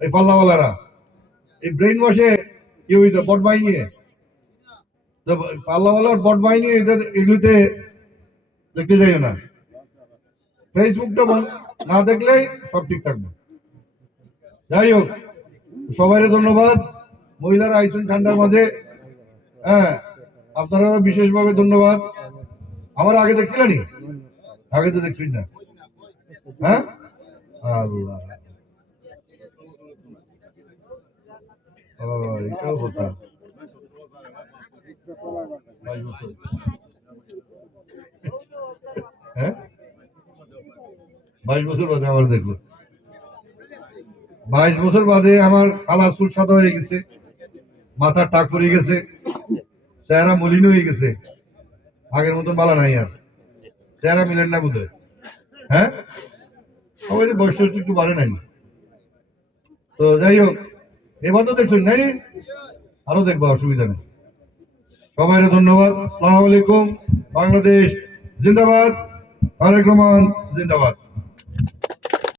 এই পাল্লাওয়ালারা। এই ব্রেইন ওয়াশে কি হইতো, বট বাহিনী, পাল্লাওয়ালার বট বাহিনী এগুলিতে দেখতে যাইও না। ফেসবুকটা না দেখলেই সব ঠিক থাকবে। যাই হোক, সবাই ধন্যবাদ। মহিলারা আইসুন ঠান্ডার মাঝে, হ্যাঁ আপনারা বিশেষভাবে ধন্যবাদ। আমার আগে দেখছিলেন? আগে তো দেখছিলেন না। হ্যাঁ আল্লাহ, এটাও কথা। 22 বছর, হ্যাঁ 22 বছর বাদে আমার দেখলো। 22 বছর বাদে আমার খালা চুল সাদা হয়ে গেছে, মাথার টাক পড়ে গেছে, চেহারা মলিন হয়ে গেছে, আগের মতন বালা নাই, আর চেহারা মিলেন না বোধহয়। হ্যাঁ সবাই বয়স একটু বাড়ে নাই। তো যাই হোক, এবার তো দেখছেন নাই, আরো দেখবো, অসুবিধা নেই। সবাই ধন্যবাদ। আসসালামু আলাইকুম। বাংলাদেশ জিন্দাবাদ, তারেক রহমান জিন্দাবাদ।